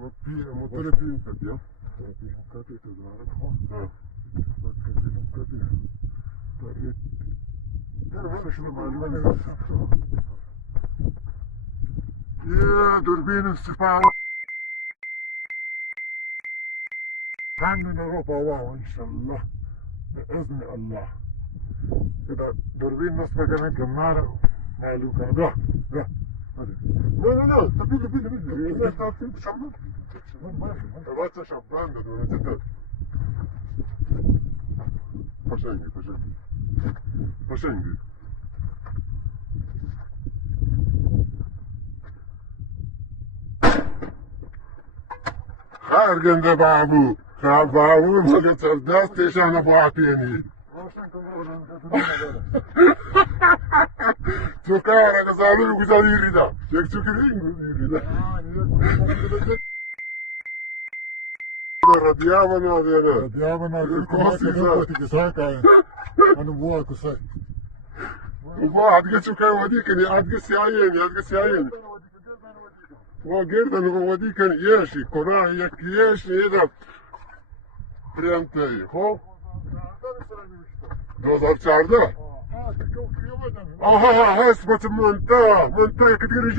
موتور فين كده؟ كاتي تزارك خو اه كاتي طريق تعرف شو المعلومة يا دوربين السفارة عندنا ربع واو إن شاء الله بإذن الله إذا دوربين نصبة كمان كمارة مالو كان ده لا لا لا تبيلي بيلي إذا تعرفين شمال بس شبان ده ولا جدد فشنجي خير جنده بابو بابو ما قصدت انا بعتيني سكارة كزالو كزالو يريدا يك سكرين يريدا رديابنا هذينا ديابنا الكوسي ذا كساكا أنا بوا كساك وما أدقى سكاي وديكني أدقى سياين وقيرتن وديكن ياشي كنا يك ياشي إذا بريانتي هو 2014 اه هسبت منتا كتير